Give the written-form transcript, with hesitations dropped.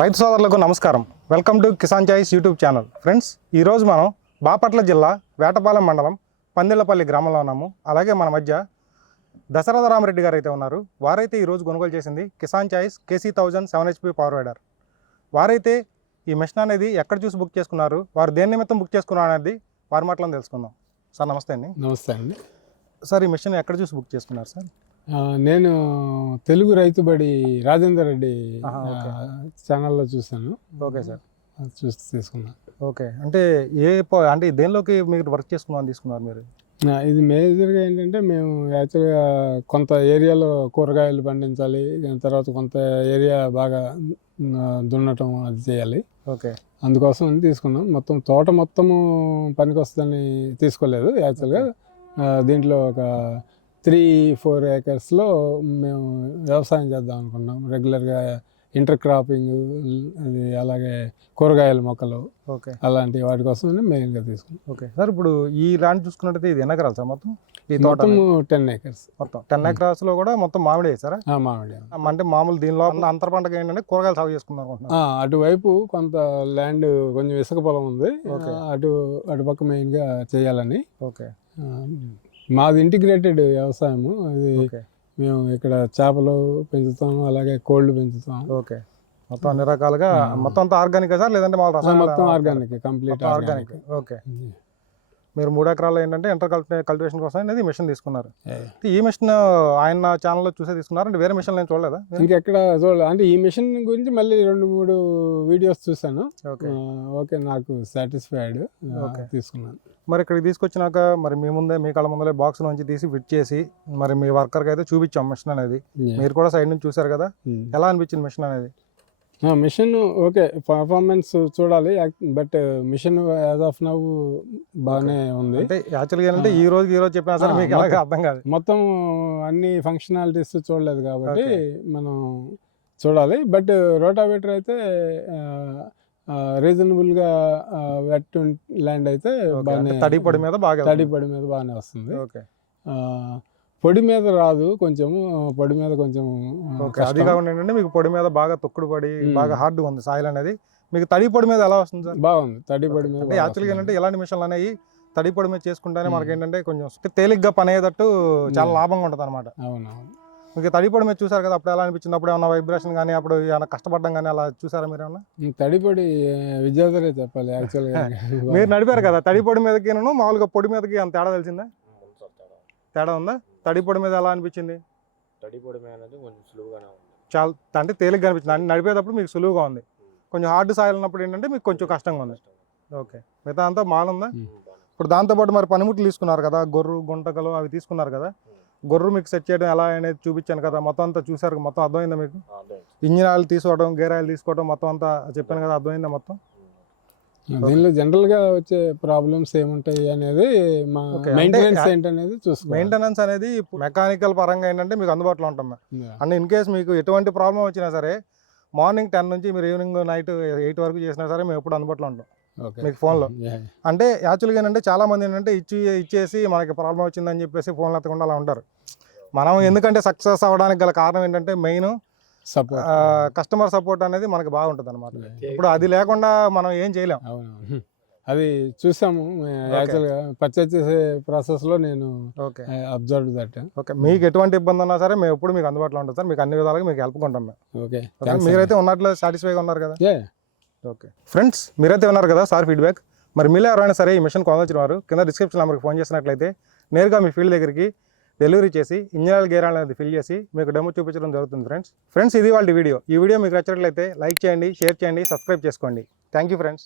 రైతు సోదరులకు నమస్కారం. Welcome to Kisan choice YouTube channel. Friends, ఈరోజు మనం బాపట్ల జిల్లా వేటపాలెం మండలం పందిళ్లపల్లి గ్రామంలో ఉన్నాము. అలాగే మన మధ్య దశరథ రామరెడ్డి గారు అయితే ఉన్నారు. వారైతే ఈరోజు కొనుగోలు చేసింది Kisan choice KC1000 7HP power wider. వారైతే ఈ మెషిన్ అనేది ఎక్కడ చూసి బుక్ చేసుకున్నారు, వారు దేని నిమిత్తం బుక్ చేసుకున్నారు అనేది వారి మాటలను తెలుసుకుందాం. సార్ నమస్తే అండి. నమస్తే అండి. సార్, ఈ మెషిన్ ఎక్కడ చూసి బుక్ చేసుకున్నారు సార్? నేను తెలుగు రైతుబడి రాజేందర్ రెడ్డి ఛానల్లో చూశాను. ఓకే సార్, చూసి తీసుకున్నాను. ఓకే, అంటే అంటే దేనిలోకి మీరు వర్క్ చేసుకున్నాను తీసుకున్నారు మీరు? ఇది మేజర్గా ఏంటంటే మేము యాక్చువల్గా కొంత ఏరియాలో కూరగాయలు పండించాలి, దాని తర్వాత కొంత ఏరియా బాగా దున్నటం అది చేయాలి. ఓకే, అందుకోసం తీసుకున్నాం. మొత్తం తోట మొత్తము పనికి వస్తుందని తీసుకోలేదు. యాక్చువల్గా దీంట్లో ఒక 3-4 ఏకర్స్లో మేము వ్యవసాయం చేద్దాం అనుకున్నాం. రెగ్యులర్గా ఇంటర్ క్రాపింగ్, అది అలాగే కూరగాయల మొక్కలు, ఓకే, అలాంటి వాటి కోసం మెయిన్గా తీసుకున్నాం. ఓకే సార్, ఇప్పుడు ఈ ల్యాండ్ చూసుకున్నట్టయితే ఇది ఎన్ని ఎకరాలు సార్ మొత్తం? ఈ తోట మొత్తం 10 ఏకర్స్. మొత్తం 10 ఎకరాస్లో కూడా మొత్తం మామిడి వేసారా? మామిడి అంటే మామూలు దీనిలో అంతర పంటగా ఏంటంటే కూరగాయలు సాగు చేసుకుందాం అనుకుంటున్నాను. అటువైపు కొంత ల్యాండ్ కొంచెం ఇసుక పొలం ఉంది, అటుపక్క మెయిన్గా చేయాలని. ఓకే, మాది ఇంటిగ్రేటెడ్ వ్యవసాయము. అది మేము ఇక్కడ చేపలు పెంచుతాం, అలాగే కోళ్ళు పెంచుతాం. ఓకే, మొత్తం అన్ని రకాలుగా. మొత్తం అంతా ఆర్గానిక్ సార్, లేదంటే మొత్తం ఆర్గానిక్, కంప్లీట్ ఆర్గానిక్. ఓకే, మీరు 3 ఎకరాలు ఏంటంటే ఇంటర్ కల్టివేషన్ కోసం అనేది మిషన్ తీసుకున్నారు. ఈ మిషన్ ఆయన ఛానల్లో చూసే తీసుకున్నారు అంటే వేరే మిషన్ నేను చూడలేదా? ఇంకెక్కడ చూడలేదు. అంటే ఈ మిషన్ గురించి మళ్ళీ 2-3 వీడియోస్ చూసాను. ఓకే, నాకు సాటిస్ఫైడ్, తీసుకున్నాను. మరి ఇక్కడికి తీసుకొచ్చినాక మరి మీ కళ్ళ ముందరే బాక్స్ నుంచి తీసి ఫిట్ చేసి మరి మీ వర్కర్కి అయితే చూపించాం మిషన్ అనేది. మీరు కూడా సైడ్ నుంచి చూసారు కదా, ఎలా అనిపించింది మిషన్ అనేది? మిషన్ ఓకే, పర్ఫార్మెన్స్ చూడాలి, but mission as of now బాగానే ఉంది. అంటే యాక్చువల్గా ఏంటంటే ఈ రోజు చెప్పినా సరే మీకు అలాగే అర్థం కాదు. మొత్తం అన్ని ఫంక్షనాలిటీస్ చూడలేదు కాబట్టి మనం చూడాలి. బట్ రోటావేటర్ అయితే రీజనబుల్గా వెట్ ల్యాండ్ అయితే బాగానే, తడిపొడి మీద బాగానే వస్తుంది. ఓకే, పొడి మీద రాదు, కొంచెము పొడి మీద కొంచెం. అది కాకుండా ఏంటంటే మీకు పొడి మీద బాగా తొక్కుడు పడి బాగా హార్డ్గా ఉంది సాయిల్ అనేది. మీకు తడి పొడి మీద ఎలా వస్తుంది సార్? బాగుంది, తడి పొడి మీద. యాక్చువల్గా ఏంటంటే ఇలాంటి మిషన్లు అనేవి తడి పొడి మీద చేసుకుంటేనే మనకి ఏంటంటే కొంచెం తేలిగ్గా పని అయ్యేటట్టు చాలా లాభంగా ఉంటుంది అనమాట. అవునవును. మీకు తడి పొడి మీద చూసారు కదా, అప్పుడు ఎలా అనిపించింది? అప్పుడు ఏమన్నా వైబ్రేషన్ కానీ, అప్పుడు ఏమైనా కష్టపడడం కానీ అలా చూసారా మీరు ఏమన్నా? తడిపొడి విద్యార్థులే చెప్పాలి యాక్చువల్గా. మీరు నడిపారు కదా, తడి పొడి మీదకి మామూలుగా పొడి మీదకి అంత తేడా తెలిసిందా? తేడా ఉందా? తడి పొడి మీద ఎలా అనిపించింది? తడి పొడి మీద కొంచెం సులువుగానే ఉంది, చాలా అంటే తేలిగ్గా అనిపించింది. అన్ని నడిపేటప్పుడు మీకు సులువుగా ఉంది. కొంచెం హార్డ్ సాయిల్ ఉన్నప్పుడు ఏంటంటే మీకు కొంచెం కష్టంగా ఉంది. ఓకే, మిగతా అంతా మాలుందా? ఇప్పుడు దాంతోపాటు మరి పనిముట్లు తీసుకున్నారు కదా, గొర్రు గుంటకలు అవి తీసుకున్నారు కదా. గొర్రు మీకు సెట్ చేయడం ఎలా అనేది చూపించాను కదా, మొత్తం అంతా చూసారు, మొత్తం అర్థమైందా మీకు? ఇంజిన్ ఆయిల్ తీసుకోవడం, గేర్ ఆయిల్ తీసుకోవడం మొత్తం అంతా చెప్పాను కదా, అర్థమైందా మొత్తం? దీనిలో జనరల్గా వచ్చే ప్రాబ్లమ్స్ ఏముంటాయి అనేది, మెయింటెనెన్స్ ఏంటనేది చూసుకోవాలి. మెయింటెనెన్స్ అనేది మెకానికల్ పరంగా ఏంటంటే మీకు అందుబాటులో ఉంటాం. అండ్ ఇన్ కేసు మీకు ఎటువంటి ప్రాబ్లం వచ్చినా సరే మార్నింగ్ 10 నుంచి మీరు ఈవినింగ్ నైట్ 8 వరకు చేసినా సరే మేము ఎప్పుడు అందుబాటులో ఉంటాం మీకు ఫోన్లో. అంటే యాక్చువల్గా ఏంటంటే చాలా మంది ఏంటంటే ఇచ్చేసి మనకి ప్రాబ్లం వచ్చిందని చెప్పేసి ఫోన్లు ఎత్తకుండా అలా ఉంటారు. మనం ఎందుకంటే సక్సెస్ అవ్వడానికి గల కారణం ఏంటంటే మెయిన్ కస్టమర్ సపోర్ట్ అనేది మనకి బాగుంటుంది అనమాట. ఇప్పుడు అది లేకుండా మనం ఏం చేయలేం. అది చూసాము యాక్చువల్గా పర్చేజ్ చేసే ప్రాసెస్లో నేను అబ్జర్వ్ దట్. ఓకే, మీకు ఎటువంటి ఇబ్బంది ఉన్నా సరే మేము ఎప్పుడు మీకు అందుబాటులో ఉంటాం సార్. మీకు అన్ని విధాలుగా మీకు హెల్ప్ ఉంటాం మేము. ఓకే, మీరైతే ఉన్నట్లు సాటిస్ఫైగా ఉన్నారు కదా? ఓకే ఫ్రెండ్స్, మీరైతే ఉన్నారు కదా సార్ ఫీడ్బ్యాక్. మరి మీలో ఎవరైనా సరే ఈ మిషన్ కొనవచ్చిన వారు కింద డిస్క్రిప్షన్ నెంబర్కి ఫోన్ చేసినట్లయితే నేరుగా మీ ఫీల్డ్ దగ్గరికి డెలివరీ చేసి ఇంజిన్ ఆయిల్ గేర్ ఆయిల్ అనేది ఫిల్ చేసి మీకు డెమో చూపించడం జరుగుతుంది. ఫ్రెండ్స్ ఇది వాళ్ళ వీడియో. ఈ వీడియో మీకు నచ్చినట్లయితే లైక్ చేయండి, షేర్ చేయండి, సబ్స్క్రైబ్ చేసుకోండి. Thank you friends.